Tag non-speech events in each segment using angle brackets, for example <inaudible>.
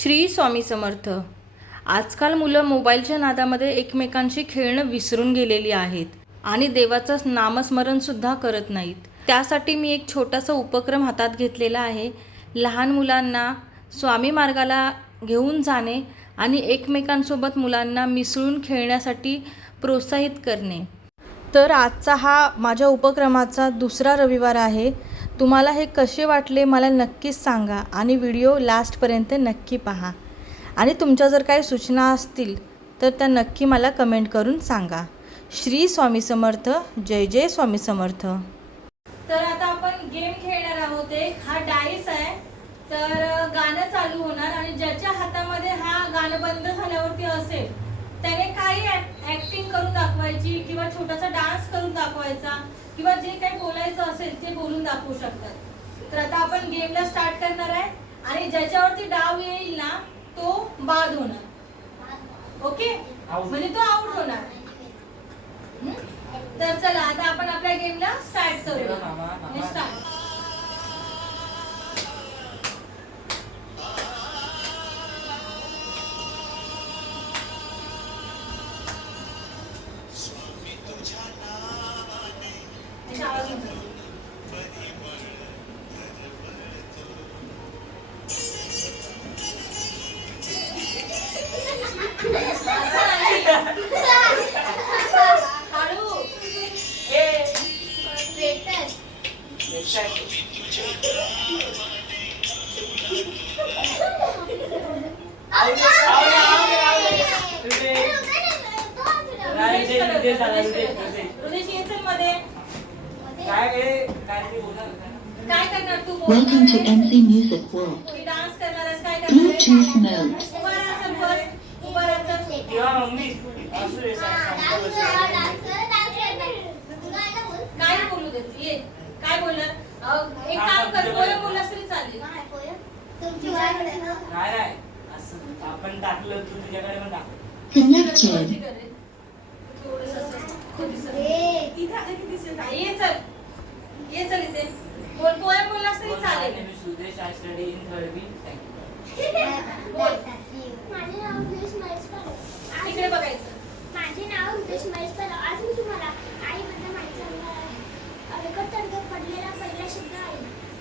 श्री स्वामी समर्थ. आजकाल मुलं मोबाईलच्या नादामध्ये एकमेकांशी खेळणं विसरून गेलेली आहेत आणि देवाचं नामस्मरणसुद्धा करत नाहीत. त्यासाठी मी एक छोटासा उपक्रम हातात घेतलेला आहे. लहान मुलांना स्वामी मार्गाला घेऊन जाणे आणि एकमेकांसोबत मुलांना मिसळून खेळण्यासाठी प्रोत्साहित करणे. तर आजचा हा माझ्या उपक्रमाचा दुसरा रविवार आहे. तुम्हाला हे कसे वाटले मला नक्कीच सांगा आणि व्हिडिओ लास्टपर्यंत नक्की पहा. आणि तुमच्या जर काही सूचना असतील तर त्या नक्की मला कमेंट करून सांगा. श्री स्वामी समर्थ जय जय स्वामी समर्थ. तर आता आपण गेम खेळणार आहोत एक. हा डाईस आहे. तर गाणं चालू होणार आणि ज्याच्या हातामध्ये हा गाणं बंद झाल्यावरती असेल त्याने काही ॲक्टिंग करून दाखवायची किंवा छोटासा डान्स करून दाखवायचा. किंवा जे काही बोलायचं असेल ते बोलून दाखवू शकतात. तर आता आपण गेमला स्टार्ट करणार आहे आणि ज्याच्यावरती डाव येईल ना तो बाद होणार. ओके म्हणजे तो आउट होणार? तर चला आता आपण आपल्या गेमला स्टार्ट करूया. काय करणार तू Welcome to MC Music World. Dance करणार आहेस काय Bluetooth करणार mode. उभा राहा बस उभा राहा काय बोलू देत ये. काय बोलणार? अं, एक काम कर पोहे बोललास तरी चालेल. आपण टाकलं तू तुझ्याकडे पण टाक. Connected. ये चल. ये चल इथे. बोल पोहे बोललास तरी चालेल. Sudesh I study in third B. Thank you बोल. माझे नाव रुपेश महेश पवार. इकडे बघायचं. माझे नाव रुपेश महेश पवार. आज मी तुम्हाला आईबद्दल माहिती सांगणार आहे. पडलेला पहिला शब्द आई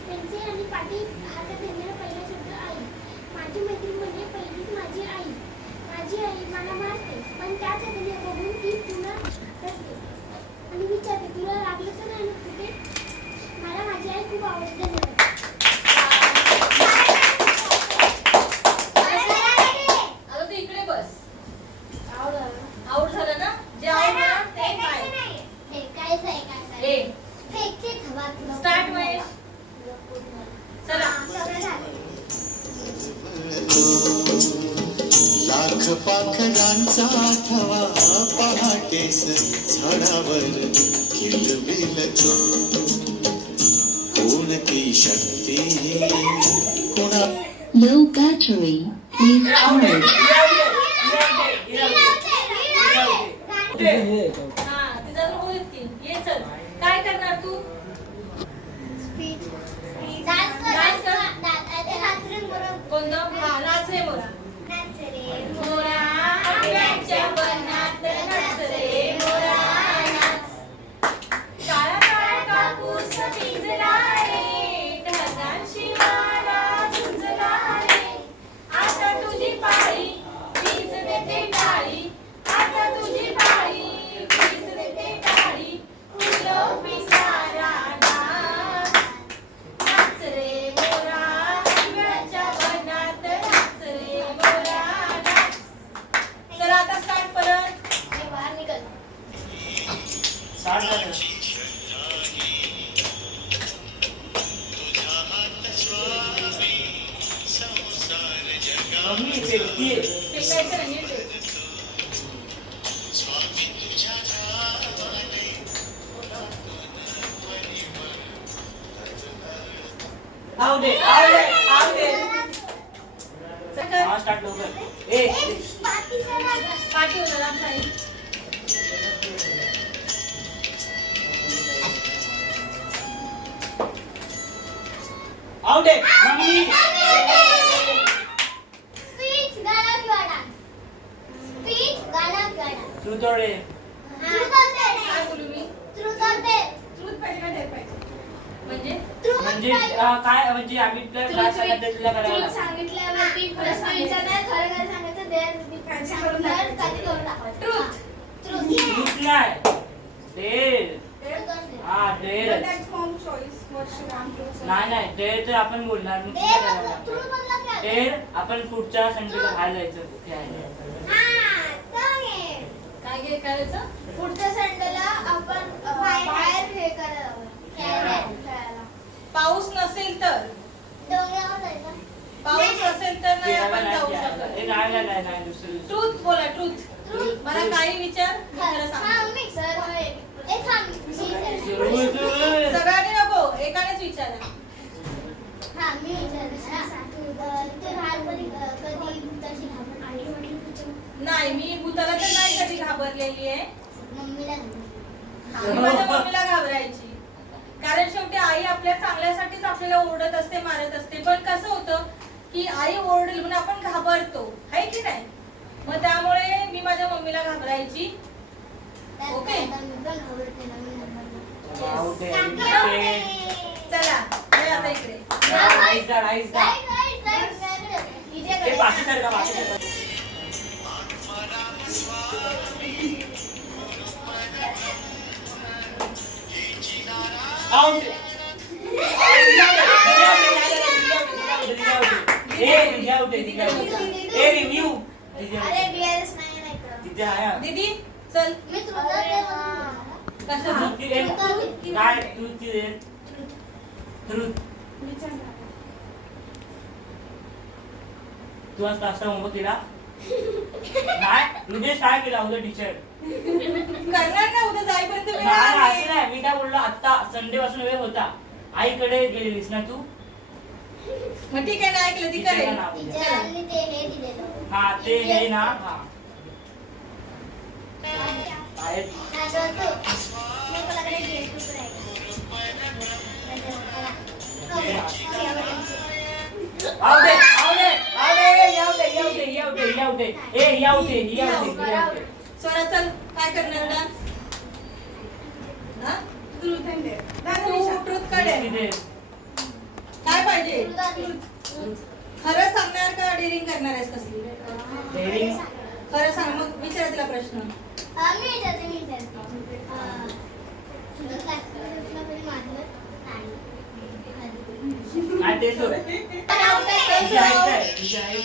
पेन्सिल आणि पाटी हातात घेतलेला पहिला शब्द आई माझी मैत्रीण म्हणजे पहिलीच माझी आई माझी आई मला मारते पण त्याच हाताने बघून ती तुला रडते आणि विचारते तुला लागलं तर नाही ना कुठे मला माझी आई खूप आवडते धन्यवाद अगं तू इकडे बस आउट झालं ना जे आउट झालं ते काय ए स्टार्ट महेश चला पाखरांचा थवा पहाटेस झाडावर किलबिलतो कोणती शक्ती? कोणा. हा होईल की ये चल काय करणार तू कोणतं? Truth or dare? Truth or dare. Truth or dare. Truth पाहिजे का dare पाहिजे? म्हणजे? म्हणजे अं, काय म्हणजे आम्ही तुला काय सांगितलं ते तुला करावं लागतं. सांगितल्यावरती प्रश्न विचारणार खरं खरं सांगायचं देर Cancel करून टाकायचं. कधी करून टाकायचं Truth. Truth. नाही dare. हा आय डू नाही नाही तर आपण बोलणार मग तुला करावं लागतं. dare आपण पुढच्या संडेला बाहेर जायचं. खेळायला. काय? घे करायचं? पुढच्या संडेला आपण अ, बाहेर. हे करायला पाऊस नसेल तर? डोंगरावर जायचं पाऊस असेल तर नाही आपण जाऊ. शकत. ए, नाही नाही नाही नाही दुसरं ट्रूथ बोला ट्रूथ मला काही विचार. सगळ्यांनी नको एकानेच विचारा? नाही मी भूताला तर नाही कधी घाबरलेली आहे. माझ्या मम्मीला घाबरायची. कारण शेवटी आई आपल्या चांगल्यासाठीच आपल्याला ओरडत असते मारत असते पण कसं होतं की आई ओरडली म्हणून आपण घाबरतो आहे की नाही मग त्यामुळे मी माझ्या मम्मीला घाबरायची ओके. चला आता इकडे दीदी चल मी? काय? Truth. तू आज क्लासला होमवर्क केला <laughs> नाही रुदेश काय केला उद्या टीचर करणार ना उद्या जाईपर्यंत वेळ असं आहे. नाही मी काय बोललो आता संडे पासून वेळ होता. आईकडे गेलेलीस ना तू? मग ठीक आहे ना ऐकलं ती करेल. टीचरांनी ते हे दिलेलं. हा ते हे ना हा. आहेत. दे, येऊ दे, येऊ दे, येऊ दे, येऊ दे. ए, येऊ दे, येऊ दे, स्वरा चल काय करणार डान्स? हा. काय पाहिजे? खरं सांगणार का डेअरिंग करणार आहेस कसली. खरं सांग मग विचार तिला प्रश्न. हा?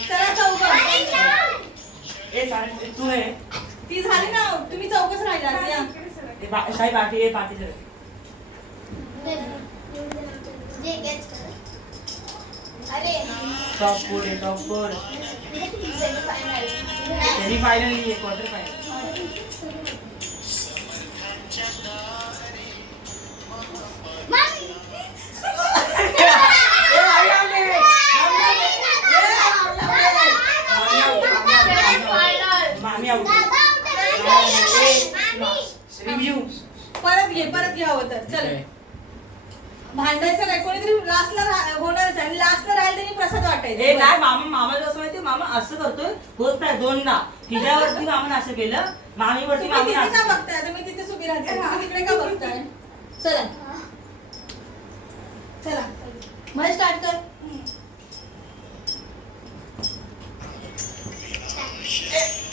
चला चौघ तू आहे ती झाली ना तुम्ही चौकच राहिला या. ते बा- शाही पाठी आहे. अरे टॉप फोर आहे टॉप फोर. सेमी फायनल आहे क्वार्टर फायनल मग- मामी आऊट दादा out आहे. मामी. रिव्ह्यू परत घे परत घे हवं तर. चल. भांडायचं नाही कोणीतरी लास्टला होणारच आहे. आणि लास्टला राहील त्यांनी प्रसाद ए वाटायचा नाही मामा मामाला असं माहिती मामा असं करतोय. होत नाही दोनदा. तिच्यावरती मामाने असं केलं मामीवरती तुम्ही मामी तिथे का बघताय? आता मी तिथेच उभी राहते तुम्ही तिकडे का बघताय? चला. चला. मला स्टार्ट कर. पुढे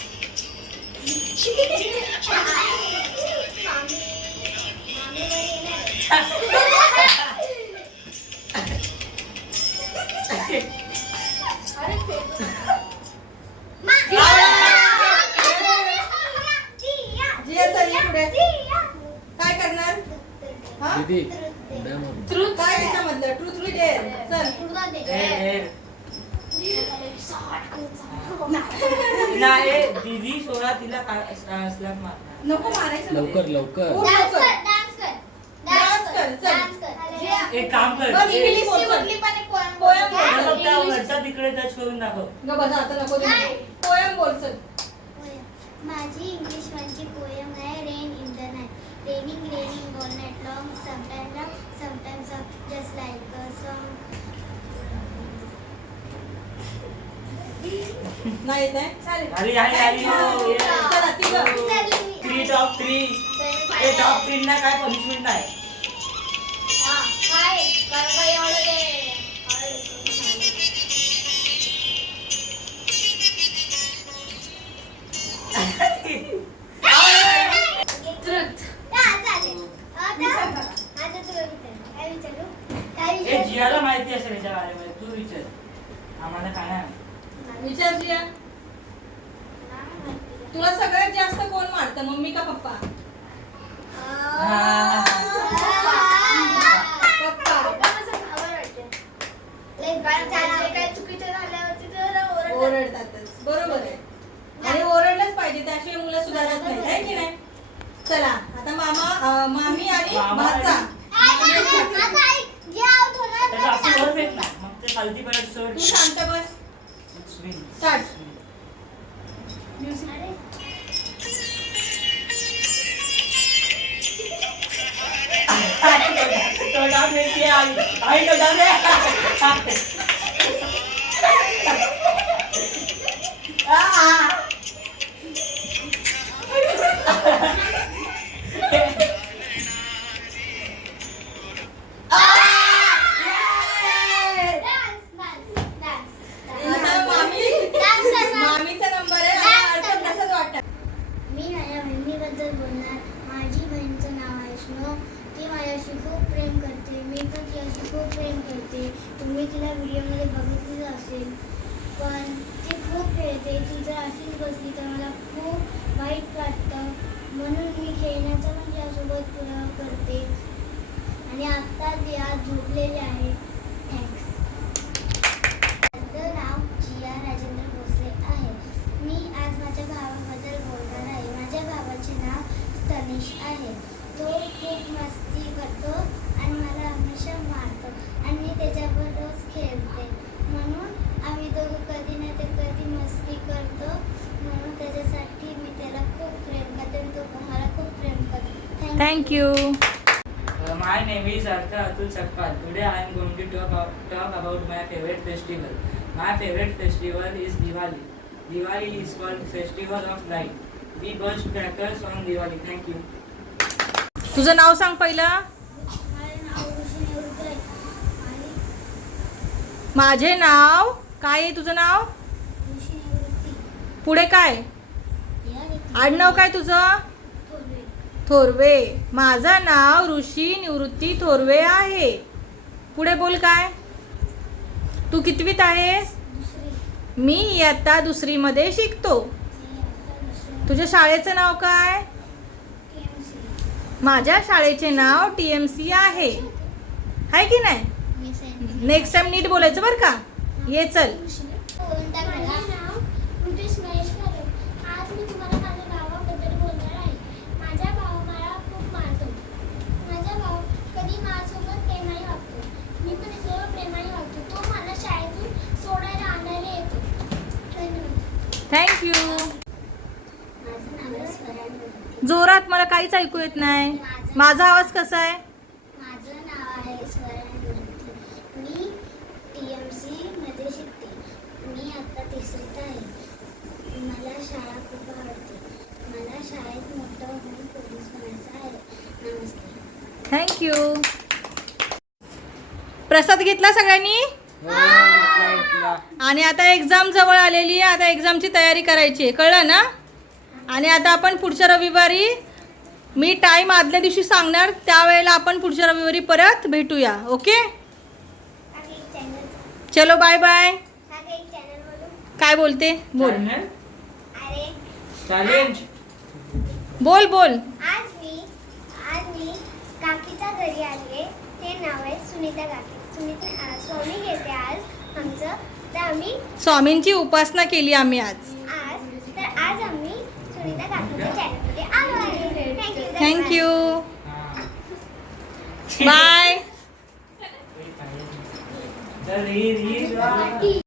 काय करणार हा ट्रूथ काय त्याच्यामधलं? ट्रूथ की डेअर चल. नाही. दीदी सोळा तिला काय असला मारणार. नको मारायचं लवकर लवकर. लवकर. कर डान्स कर. डान्स कर, चल. डान्स कर. एक काम कर बस, ए, इंग्लिश इंग्लिशची बोल. कुठली पण एक poem Poem बोल. बोल. मला त्या वरचा तिकडे टच करून दाखव. ग बसा आता नको नाही. पोयम माझी इंग्लिश वनची पोयम आहे rain in the night raining raining all night long sometimes up just like a song नाही येत आहे? हो, ये. चला तिघं. Three top three a top three ना काय पनिशमेंट नाही ए जियाला माहिती असेल याच्या बारेमध्ये तू विचार. आम्हाला काय नाही विचार तुला सगळ्यात जास्त कोण मारतं मम्मी का पप्पा? तो डाव देते आई आई तो डाव दे आता मामी मामीचा नंबर आहे आणि अर्थात तसंच वाटतं मी माझ्या बहिणीबद्दल बोलणार माझी बहिणीचं नाव आहे स्नो ती माझ्याशी खूप प्रेम करते मी पण तिच्याशी खूप प्रेम करते तुम्ही तिला व्हिडिओमध्ये बघितलेलं असेल पण ती खूप खेळते ती जर अशीच बसली तर मला खूप वाईट वाटतं म्हणून मी खेळण्याचा पण तिच्यासोबत पुरावा करते आणि आत्ता ती आज झोपलेली आहे थँक्स माझं नाव जिया राजेंद्र भोसले आहे मी आज माझ्या भावाबद्दल बोलणार आहे माझ्या भावाचे नाव तनिष आहे तो खूप मस्ती करतो आणि मला हमेशा मारतो आणि मी त्याच्याबरोबर रोज खेळते म्हणून आम्ही दोघं कधी ना ते कधी मस्ती करतो म्हणून त्याच्यासाठी मी त्याला खूप प्रेम करते आणि तो पण मला खूप प्रेम करतो thank you Uh, my name is Artha Atul Sakpal. Today I am going to talk about, talk about my favorite festival. My favorite festival is Diwali. Diwali is called Festival of Light. We burst crackers on Diwali. Thank you. तुझं नाव सांग पहिलं माझे नाव ऋषी निवृत्त आहे आणि माझे नाव काय आहे तुझं नाव ऋषी निवृत्ती पुढे काय आडनाव काय तुझं थोरवे. माझं नाव ऋषी निवृत्ती थोरवे आहे. पुढे बोल काय? तू कितवीत आहेस? मी इयत्ता दुसरीमध्ये शिकतो. तुझ्या शाळेचं नाव काय. माझ्या शाळेचे नाव टी एम सी आहे. आहे की नाही? नेक्स्ट टाइम नीट बोलायचं बरं का? ये चल माझे नाव रुपेश महेश कदम आज मी तुम्हाला माझ्या भावाबद्दल बोलणार आहे माझा भाव मला खूप मारतो माझा भाव कधी माझ्यासोबत प्रेमाने वागतो मी पण त्याच्यासोबत प्रेमाने वागतो तो मला शाळेतून सोडायला आणायला येतो धन्यवाद थँक्यू जोरात मला काहीच ऐकू येत नाही. माझा आवाज कसा आहे? माझं नाव आहे स्वरांवृत्ती मी टी एम सीमध्ये शिकते. मी आता तिसरीत आहे. मला शाळा खूप आवडते. मला शाळेत मोठं होऊन पोलीस बनायचं आहे. नमस्ते. थँक्यू प्रसाद घेतला सगळ्यांनी? आणि आता एक्झाम जवळ आलेली आहे. आता एक्झामची तयारी करायची आहे. कळलं ना? आणि आता आपण पुढच्या रविवारी मी टाईम आदल्या दिवशी सांगणार त्यावेळेला आपण पुढच्या रविवारी परत भेटूया. ओके चलो बाय बाय हा काय बोलते? बोल. अरे. चॅलेंज बोल बोल. आज मी आज मी काकीच्या घरी आले ते नाव आहे सुनीता काकी. सुनीता स्वामी घेते आज. आमचं. तर आम्ही स्वामींची उपासना केली आम्ही आज. आज तर आज आम्ही सुनीता काकीच्या चॅनलमध्ये आलो आहे. Thank you bye <laughs>